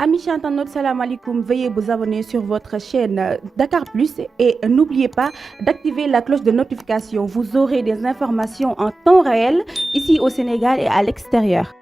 Amis internautes, salam alaikum. Veuillez vous abonner sur votre chaîne Dakar Plus et n'oubliez pas d'activer la cloche de notification. Vous aurez des informations en temps réel ici au Sénégal et à l'extérieur.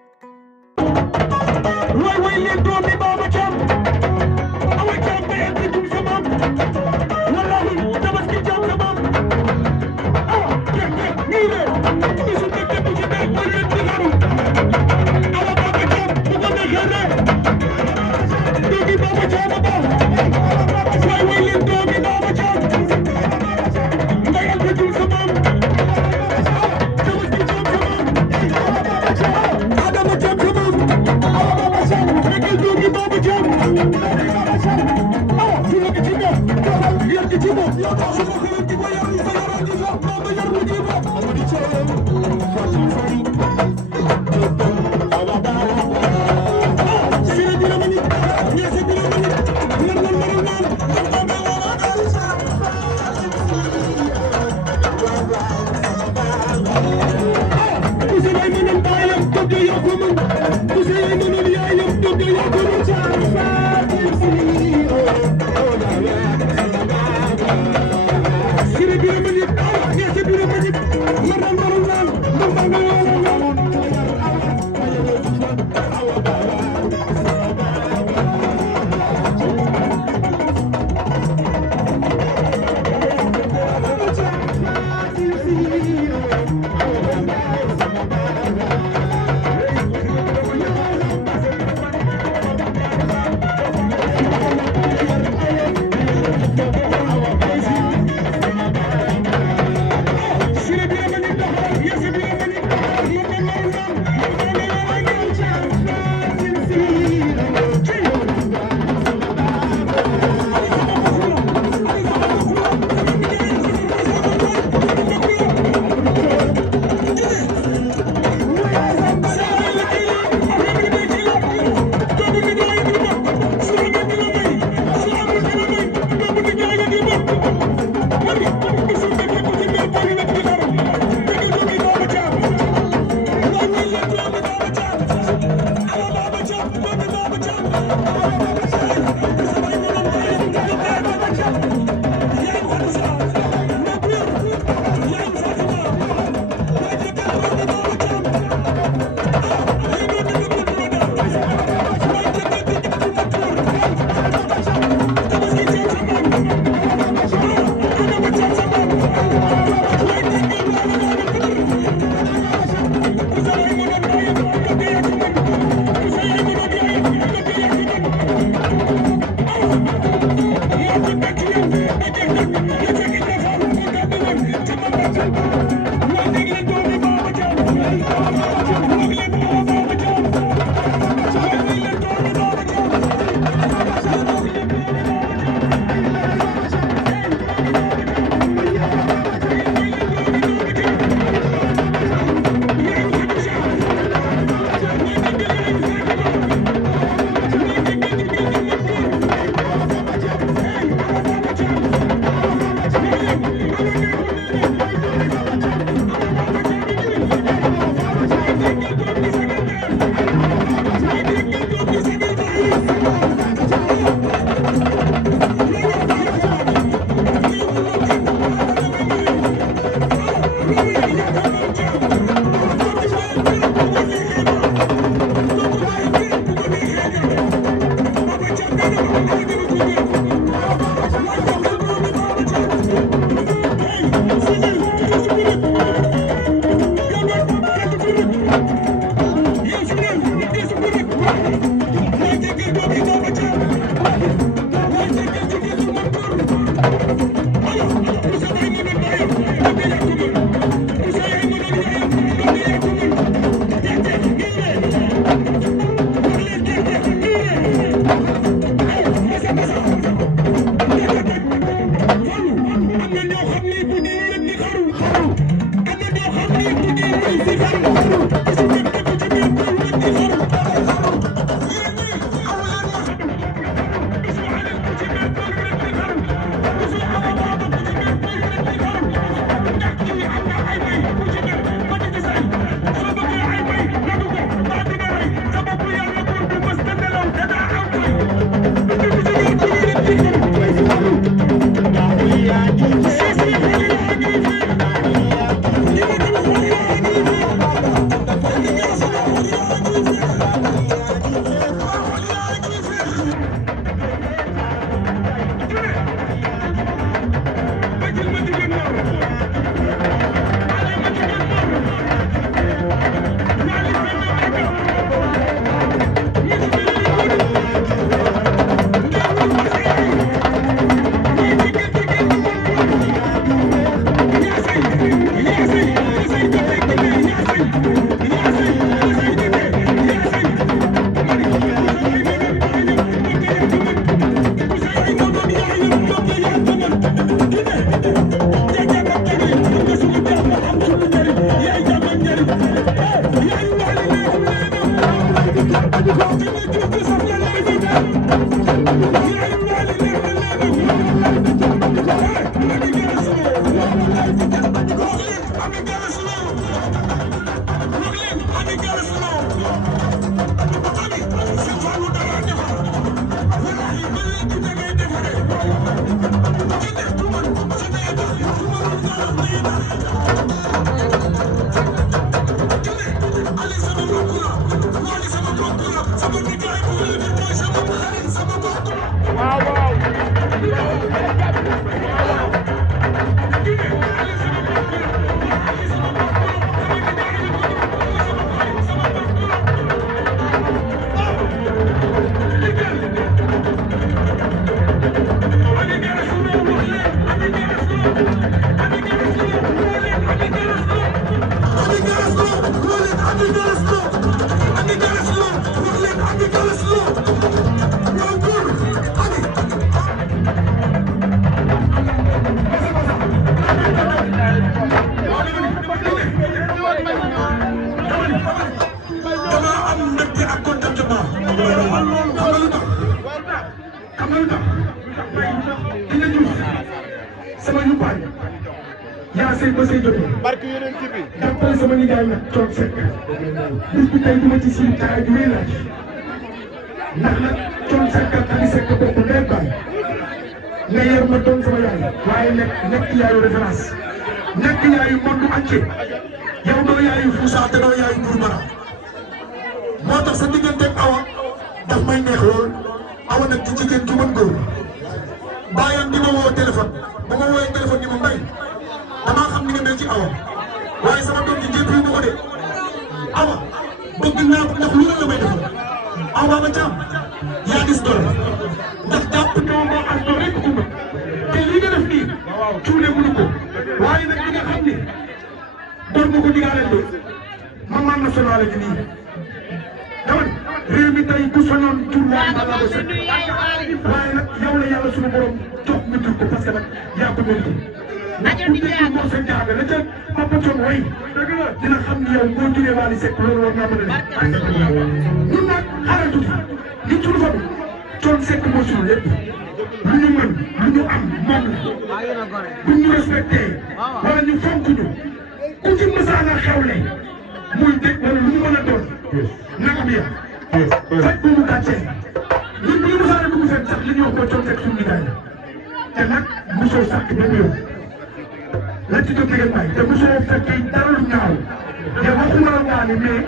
barke yeneen ci bi jàppale sama nijaay nag Thione Seck bis bi tey duma ci siy taay ju muy laaj ndax nag Thione Seck ak Ally Seck bokk ndey baay nga yer ma doon sama yaay waaye nekk yaayu référence nekk yaayu monde entier yow doo yaayu Foussa te doo yaayu Bour Mara moo tax sa digganteeg Awa daf may neex lool Awa nag di jigéen ki mën góor baayam di ma woo téléphone ba ma woowee téléphone ni ma mbay damaa xam ni nga mel ci Awa waaye sama doom ji jéppi ma ko de Awa bëgg naa ko ndax lu ne la may defal Awa ma jaam yaa gis doole ndax jàpp doo ma ak doo rek ko te li nga def nii cuune mënu ko waaye nag li nga xam ni doon nga ko digaaleel de maman nationale ji nii dama ne réew mi tey ku soñoon tur waa ma la ko set waaye nag yow la yàlla suñu borom jox nga tur ko parce que nag yaa ko mérité ndax ku dégg moo sa jaaga la ca Papa Thione way dina xam ni yow boo juree Wally Seck loolu war naa mën a ne ñun nag xaaral tuuti ñun suñu fa Thione Seck moo suñu lépp lu ñu mën lu ñu am moom la bu ñu respecté wala ñu fonk ñu ku ci mësaan a xewle muy dégg wala lu mu mën a doon naka bi faj bu mu gàccee ñun bu ñu mësaan a dugg fenn sax li ñuy wax ko Thione Seck suñu nijaay la te nag mosoo sàkk benn yoon la ci jóg ngeen may te mosoo fekkee dara lu ñaaw te waxuma la Wally mais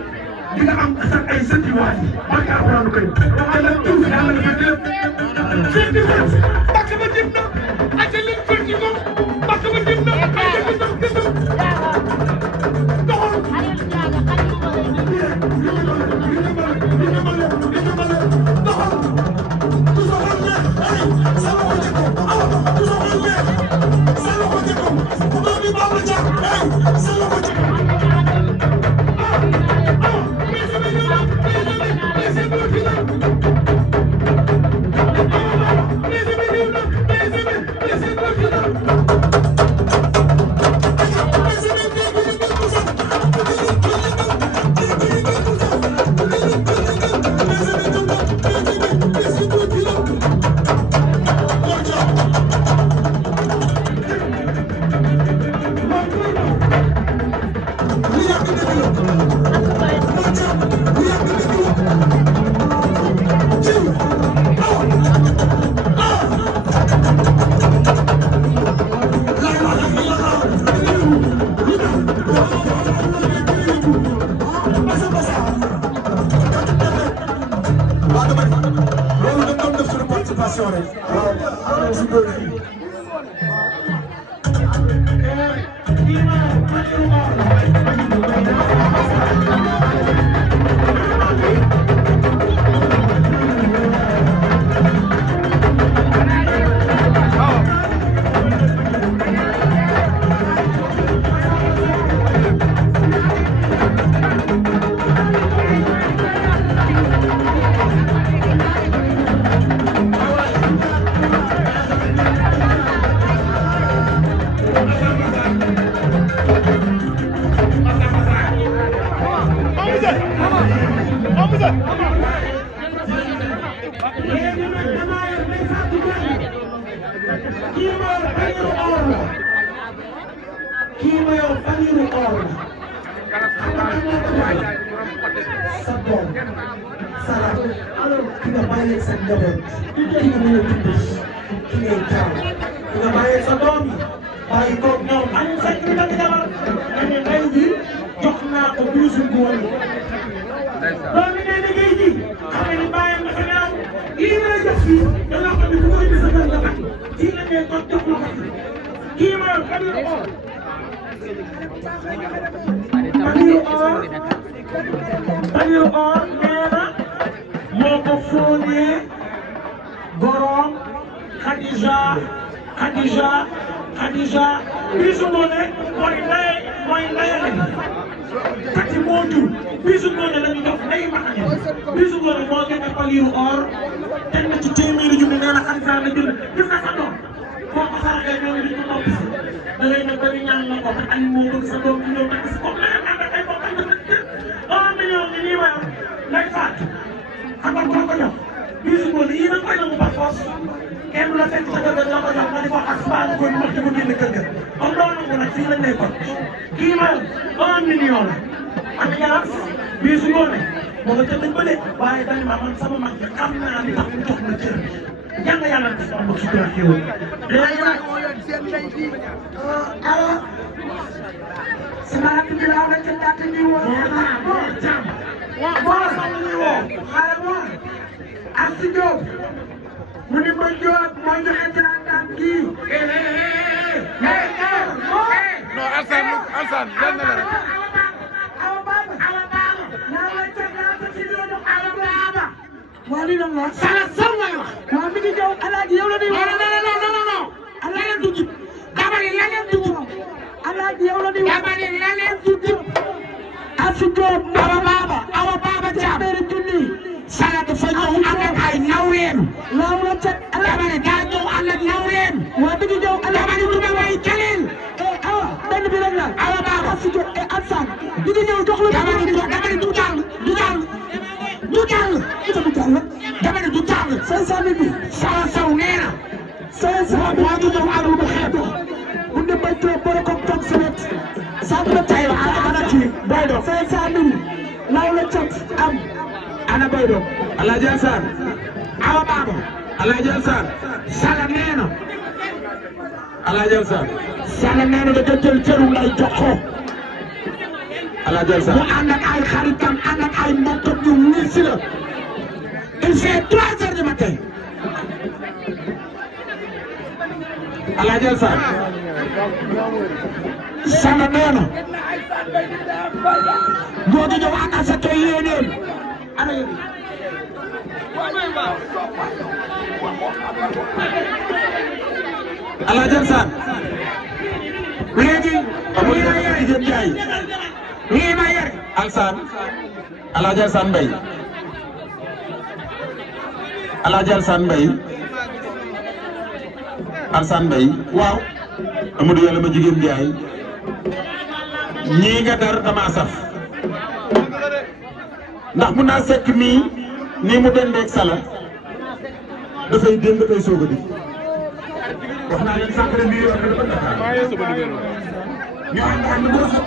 di nga am sax ay sëti Wally barke alxuraanu karim te nag tuuf yàlla dafa def feeti ko bakk ba jëm na ak leen feeti ko bakk ba jëm na ak ay jëm na nag damaa yor day fàttu benn kii ma yor paniru or la kii ma yor paniru or la xam nga kan moo ko jaay sa doom salaam alors ki nga bàyyeeg sa njaboot ki nga mën a dund ki ngay taal ki nga bàyyeeg sa doom yi bàyyi koog ñoom am fekk li nga jabar dañu ndey ji jox naa ko bisu góor yi loolu mi ngay liggéey ji xam nga ni bàyyam dafa ñaaw lii may jox fii danga xam ne bu ko indi sa kër nga fàtte kii la ngay toog jox la ko kii ma yor paniru or paniru or nee na moo ko fóonee borom Khadija bisu ngoone mooy ndayale kati moo jur bisu ngoone la ñu jox ndey maxane bisu ngoone moo gën paniru or teg na ci téeméeri junni nee na Khadija la jël gis nga sa doom boo ko saraxee ñoom di ko noppi si da ngay ne ba ñu ñaan la ko te añ moo bëgg sa doom di ñëw takk si comme la ànd ak ay bokkam dëkk 1 million ni nii ma lay faat xam nga ko jox bisu ngoone yii nag koy nangu par force kenn la fekk sa kër ga la ko jox nga di ko xas mbaa nga koy wax di ko génn kër ga comme doo nangu nag fii lañ lay kon kii ma 1 million la am ñaas bisu ngoone moo nga jënd ba de waaye dañ ma man sama mag bi xam naa li tax mu jox ma cër yàlla yàlla def am ci dara xew léegi nag awa sama rakk bi laa la ca dàtt ni woo moo jàmm moo sama ni woo xale moo ak si Diop mu ni ma Diop moo joxe teraangaam kii non Alsane lenn la rek awa baaba naa la ca dàtt ci loolu awa baaba waa lii lan la sala sam lay wax waa mi ngi ñëw alaaji yow la di wax non alaaji du jib dama ni leneen du jib alaaji yow la di wax dama ni leneen du jib asu Diop awa baaba jaabeeri junni sala dafa ñëw ànd ak ay nawleem laaw la ca dama ni daa ñëw ànd ak nawleem waa mi ngi ñëw dama ni du ma way keneen awa benn bi rek la awa baaba asu Diop Alsane mi ngi ñëw jox la dama ni du jàll dama ne du jàll 500 000 Sala Sow nee na 500 000 moo ngi ñëw ak lu mu xeetu bu ne bay trop boole ko toog sa wet sant la tey ana ci boy do 500 000 law la cat am ana boy do Alaaji Alsane awa baaba Alaaji Alsane Sala nee na Alaaji Alsane Sala nee na da jël cëru lay jox ko Alaaji Alsane mu ànd ak ay xaritam ànd ak ay mbokkam ñu wuy si la il fait 3 heures du matin Alaaji Alsane Sala nee na moo ngi ñëw ànd ak sa toy yéeneen ana yéen Alaaji Alsane léegi lii ma yore jëm jaay lii ma yore Alsane Alaaji Alsane Mbaye Alaaji Alsane Mbaye waaw Amadou yàlla ma jigéen jaay ñii nga dar dama saf ndax mun naa sekk mii nii mu dendeeg Sala dafay démb dafay soog a di wax naa leen sànq leen nii yor na dafa Dakar ñu ànd bu rafet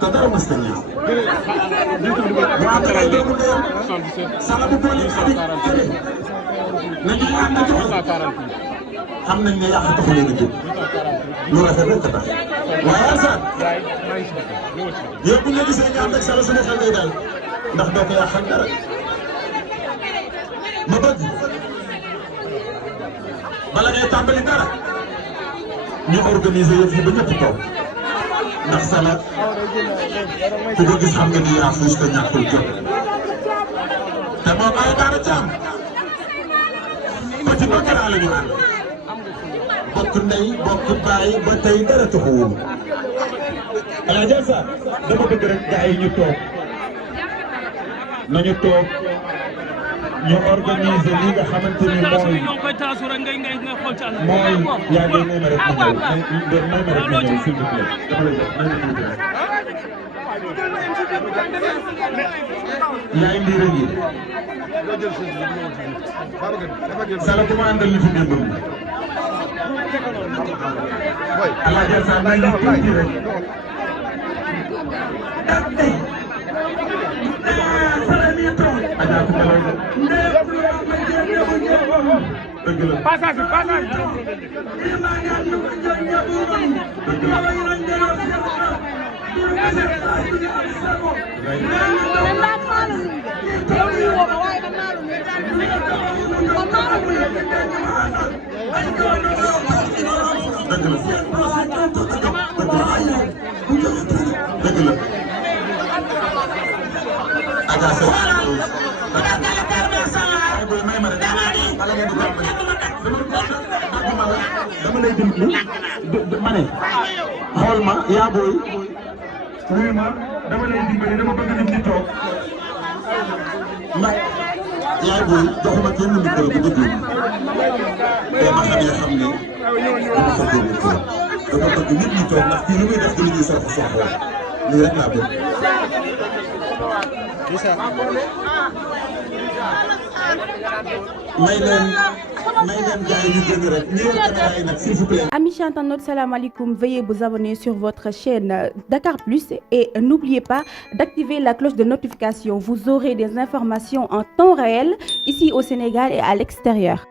te dara mës ta ñaaw waa dangay dégg ndeyam Sala bu boole xarit jële nañu ànd ak xam nañ ne yàq taxu leen a jóg lu rafet rek tax waaye Alsane yow bu ñu la gisee ñu ànd ak Sala suñu xel day daal ndax doo ko yàqal dara ma bëgg bala ngay tàmbali dara ñu organiser yëf yi ba ñëpp toog ndax Sala ku ko gis xam nga ni yaa fuus te ñàkkul jot te moom ay baara caam ba ci bëgg naa la ñu ànd bokk ndey bokk baay ba tey dara taxawul Alaaji Alsane dama bëgg rek gars yi ñu toog nañu toog ñu organiser li nga xamante ni mooy yaa ngi may ma rek ma ñëw may ma rek ma ñëw s'il vous plaît dama lay jox may ma tuuti rek yaay mbir ngi sala ko ma andal ni fi demb ala ja sa may ni tuuti rek ada ko dalaw dëgg la passage dama lay dimbali ma ne xool ma yaa booy wuy ma dama lay dimbali dama bëgg nit ñi toog ndax yaa booy joxuma kenn micro bu déglu te ma xam ne dama fa génn kii dama bëgg nit ñi toog ndax kii lu muy def di liggéey sa soxla lii rek laa bëgg may leen jaay ñu génn rek ñi yor caméra yi nag s'il vous plaît. Amis internautes, salam alaikum. Veuillez vous abonner sur votre chaîne Dakar Plus et n'oubliez pas d'activer la cloche de notification. Vous aurez des informations en temps réel ici au Sénégal et à l'extérieur.